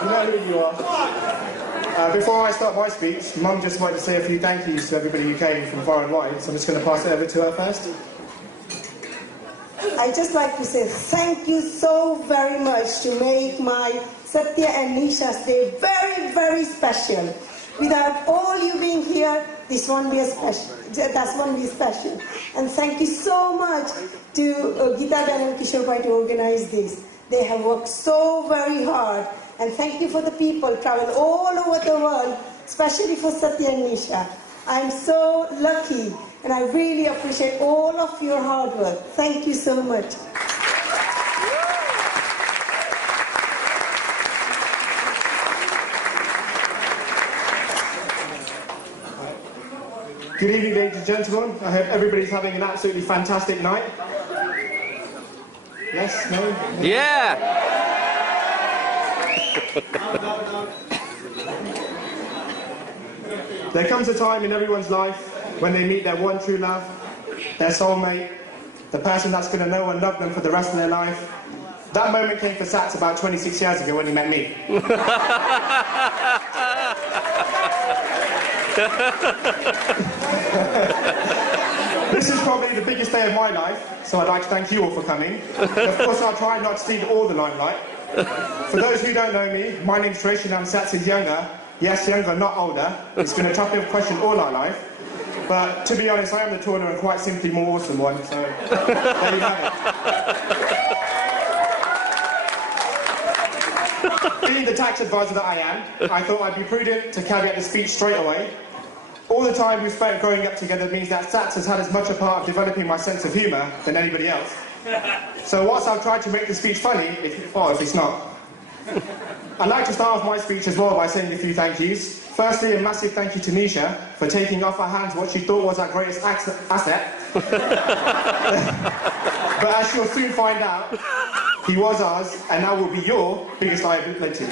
You know who you are. Before I start my speech, Mum just wanted to say a few thank yous to everybody who came from far and wide, so I'm just going to pass it over to her first. I'd just like to say thank you so very much to make my Satya and Nisha's day very, very special. Without all you being here, this won't be a special. That won't be special. And thank you so much to Gita Ben and Kishore Bhai to organize this. They have worked so very hard. And thank you for the people travel all over the world, especially for Satya and Nisha. I'm so lucky, and I really appreciate all of your hard work. Thank you so much. Good evening, ladies and gentlemen. I hope everybody's having an absolutely fantastic night. Yes? No? Yeah! There comes a time in everyone's life when they meet their one true love, their soulmate, the person that's going to know and love them for the rest of their life. That moment came for Sats about 26 years ago when he met me. This is probably the biggest day of my life, so I'd like to thank you all for coming. Of course, I'll try not to steal all the limelight. For those who don't know me, my name's Trishul and I'm Sats' younger. Yes, younger, not older. It's been a tough question all our life. But to be honest, I am the taller and quite simply more awesome one, so there you have it. Being the tax advisor that I am, I thought I'd be prudent to carry out the speech straight away. All the time we've spent growing up together means that Sats has had as much a part of developing my sense of humour than anybody else. So whilst I've tried to make the speech funny, if it's not. I'd like to start off my speech as well by saying a few thank yous. Firstly, a massive thank you to Nisha for taking off her hands what she thought was our greatest asset. But as she'll soon find out, he was ours, and now will be your biggest liability.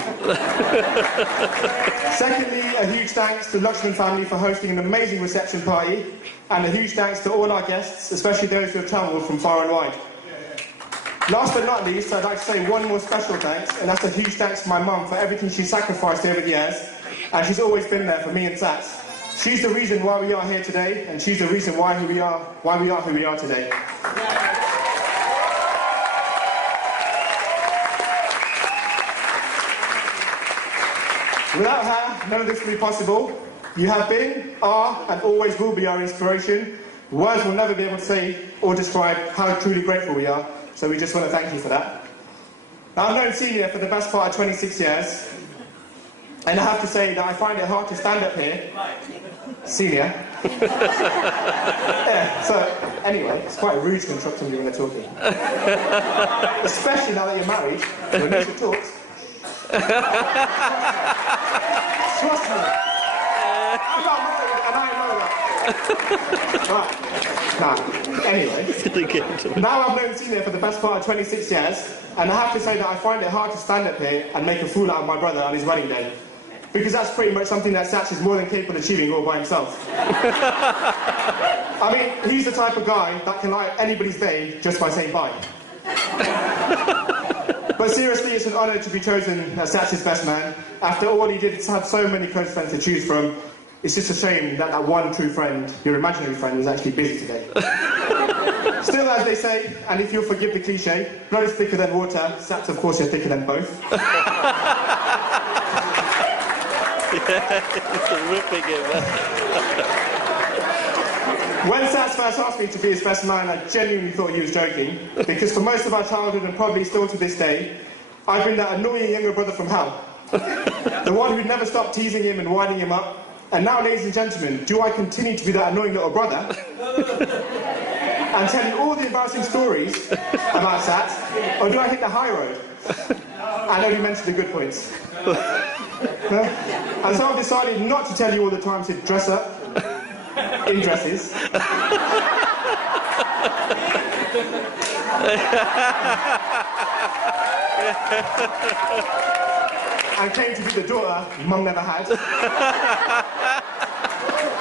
Secondly, a huge thanks to the Luxman family for hosting an amazing reception party, and a huge thanks to all our guests, especially those who have travelled from far and wide. Last but not least, I'd like to say one more special thanks, and that's a huge thanks to my mum for everything she's sacrificed over the years, and she's always been there for me and Sats. She's the reason why we are here today, and she's the reason why we are who we are today. Without her, none of this would be possible. You have been, are, and always will be our inspiration. Words will never be able to say or describe how truly grateful we are, so we just want to thank you for that. Now, I've known Senior for the best part of 26 years, and I have to say that I find it hard to stand up here. Senior. Yeah, so, anyway, it's quite rude to interrupt somebody when they're talking. Especially now that you're married, when you should talk. Trust me. I'm not married, and I know that. Right. Nah. Anyway. Now I've known Senior for the best part of 26 years, and I have to say that I find it hard to stand up here and make a fool out of my brother on his wedding day. Because that's pretty much something that Sats is more than capable of achieving all by himself. I mean, he's the type of guy that can light anybody's day just by saying bye. But seriously, it's an honour to be chosen as Sats' best man. After all he did, he's had so many close friends to choose from. It's just a shame that that one true friend, your imaginary friend, is actually busy today. Still, as they say, and if you'll forgive the cliche, blood is thicker than water. Sats, of course, you're thicker than both. When Sats first asked me to be his best man, I genuinely thought he was joking, because for most of our childhood, and probably still to this day, I've been that annoying younger brother from hell. The one who'd never stopped teasing him and winding him up. And now, ladies and gentlemen, do I continue to be that annoying little brother and tell you all the embarrassing stories about Sats, or do I hit the high road and only mention the good points? And so I've decided not to tell you all the times he'd dress up in dresses. And came to be the daughter Mum never had.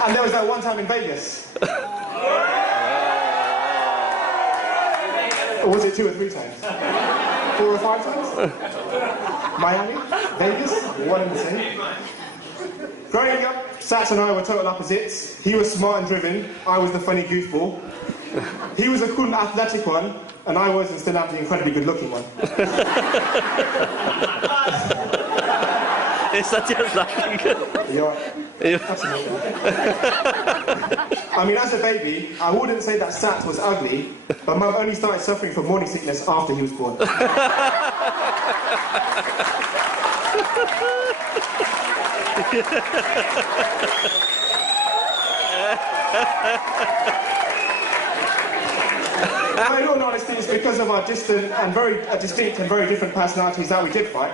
And there was that one time in Vegas. Or was it 2 or 3 times? 4 or 5 times? Miami? Vegas? One and the same. Growing up, Sats and I were total opposites. He was smart and driven, I was the funny goofball. He was the cool and athletic one, and I was instead the incredibly good-looking one. It's such a laughing. I mean, as a baby, I wouldn't say that Sats was ugly, but Mum only started suffering from morning sickness after he was born. In all honesty, it's because of our distinct and very different personalities that we did fight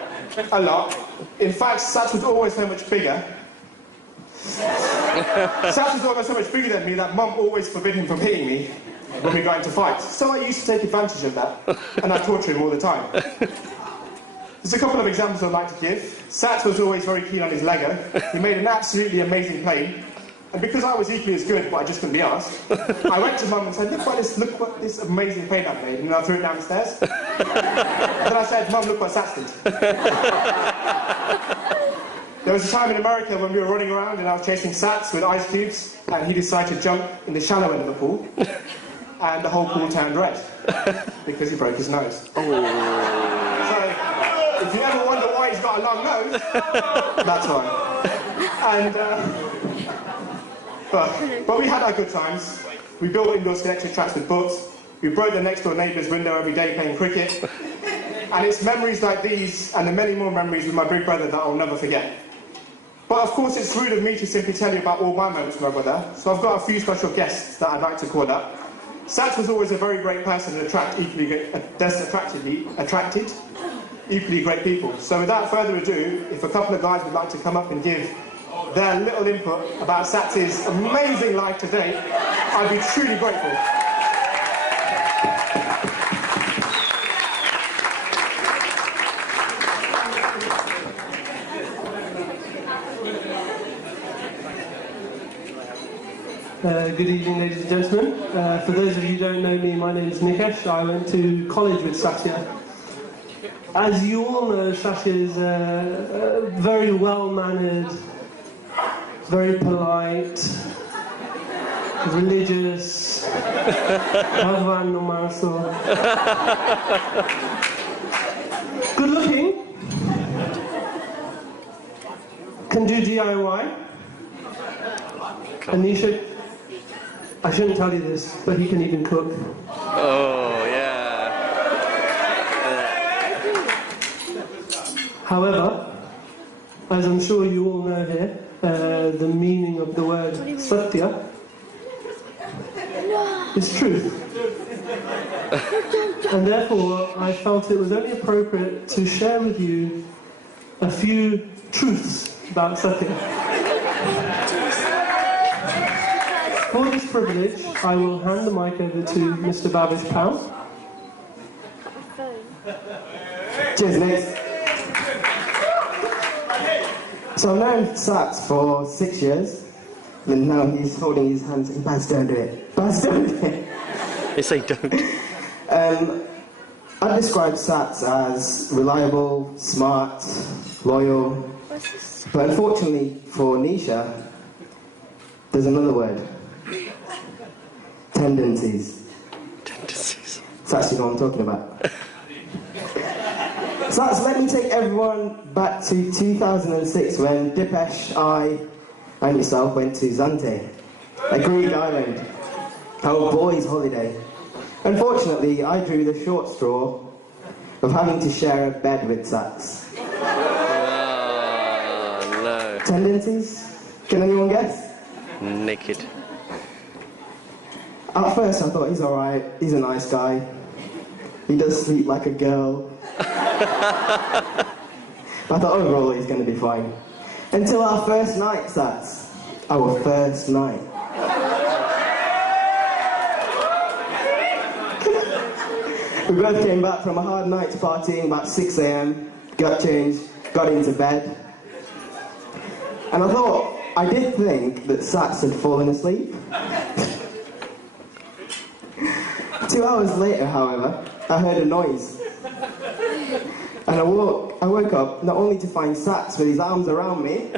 a lot. In fact, Sats was always so much bigger. Sats was always so much bigger than me that Mum always forbid him from hitting me when we got into fights. So I used to take advantage of that, and I torture him all the time. There's a couple of examples I'd like to give. Sats was always very keen on his Lego. He made an absolutely amazing plane. And because I was equally as good, but I just couldn't be asked, I went to Mum and said, look what this amazing plane I've made, and I threw it down the stairs. Then I said, Mum, look what Sats did. There was a time in America when we were running around and I was chasing Sats with ice cubes, and he decided to jump in the shallow end of the pool, and the whole pool turned red, because he broke his nose. Oh. So, if you ever wonder why he's got a long nose, that's why. And, but we had our good times. We built indoor skeleton tracks with books. We broke the next door neighbour's window every day playing cricket. And it's memories like these and the many more memories with my big brother that I'll never forget. But of course it's rude of me to simply tell you about all my moments with my brother, so I've got a few special guests that I'd like to call up. Sats was always a very great person and attracted equally great people. So without further ado, if a couple of guys would like to come up and give their little input about Sats's amazing life to date, I'd be truly grateful. Good evening, ladies and gentlemen. For those of you who don't know me, my name is Nikesh. I went to college with Satya. As you all know, Satya is very well-mannered, very polite, religious, good-looking, can do DIY. Anisha, I shouldn't tell you this, but he can even cook. Oh, yeah. However, as I'm sure you all know here, the meaning of the word Satya is truth. And therefore, I felt it was only appropriate to share with you a few truths about Satya. For this privilege, I will hand the mic over to Mr. Babish Pal. Cheers, Nick. So I've known Sats for 6 years, and now he's holding his hands and Baz, don't do it. Baz, don't do it. They say don't. I'd describe Sats as reliable, smart, loyal, but unfortunately for Nisha, there's another word. Tendencies. Tendencies. Sats, you know what I'm talking about. Sats, let me take everyone back to 2006 when Dipesh, I, and yourself went to Zante, a Greek island, our boys' holiday. Unfortunately, I drew the short straw of having to share a bed with Sats. Oh, no. Tendencies? Can anyone guess? Naked. At first I thought he's alright, he's a nice guy. He does sleep like a girl. I thought overall he's going to be fine. Until our first night, Sats. Our first night. We both came back from a hard night's partying about 6 a.m, got changed, got into bed. And I did think that Sats had fallen asleep. 2 hours later, however, I heard a noise. And I woke I woke up not only to find Sats with his arms around me,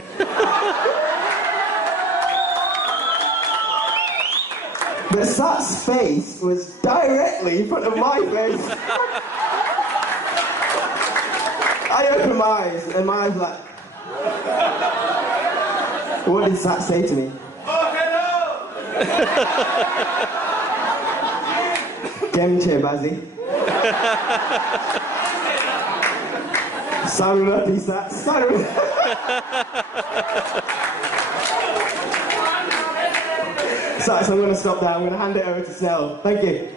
but Sat's face was directly in front of my face. I opened my eyes, and my eyes were like... What did Sat say to me? Gemche Bazzi. Sarulati Sat. Sat, so I'm going to stop there. I'm going to hand it over to Snell. Thank you.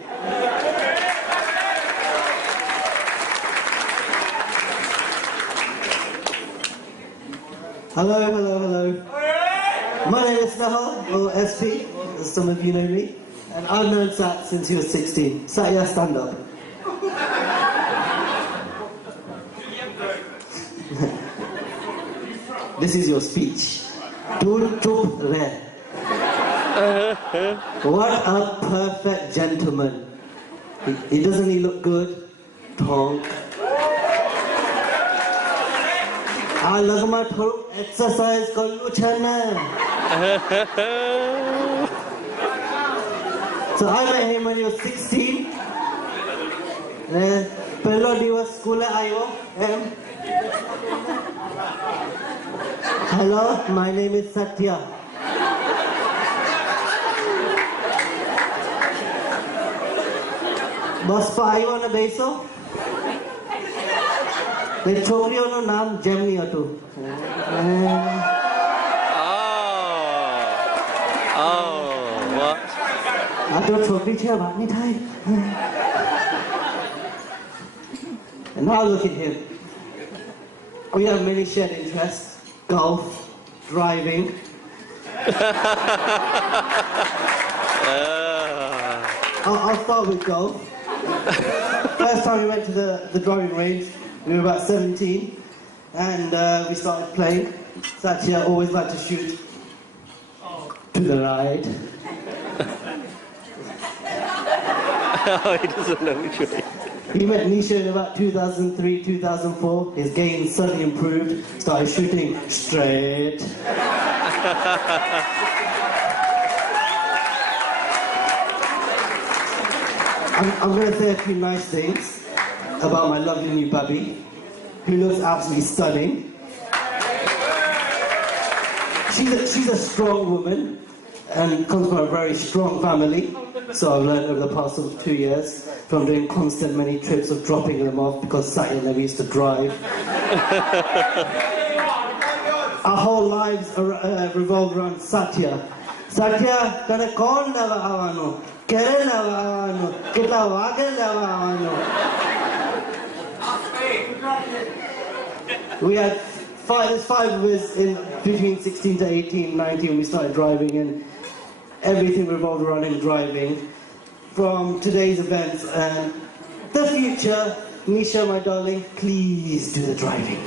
Hello, hello, hello. My name is Snell, or SP, as some of you know me, and I've known Sat since he was 16. Sat, yeah, stand up. This is your speech. Dur chup re. What a perfect gentleman. He doesn't he look good? Tonk. I love my exercise chana. So I met him when he was 16. Pehlo divas school aayo. Hello, my name is Satya. Bus pa aayo na beso. The chokriyono naam Gemini હતું. What? આ તો છોકરી છે વાત નહીં થાય. And now look at him. We have many shared interests. Golf, driving. I'll start with golf. First time we went to the driving range, we were about 17, and we started playing. Satya always liked to shoot to the right. Oh, he doesn't know which way. He met Nisha in about 2003, 2004. His game suddenly improved, started shooting straight. I'm going to say a few nice things about my lovely new puppy, who looks absolutely stunning. She's a strong woman and comes from a very strong family. So I've learned over the past 2 years from doing constant many trips of dropping them off because Satya never used to drive. Our whole lives revolve around Satya. Satya, tane kon lava avano? Kere lava avano? Kitla wage lava avano? We had there's 5 of us in between 16 to 18, 19 when we started driving, and everything revolved around him driving. From today's events and the future, Nisha, my darling, please do the driving.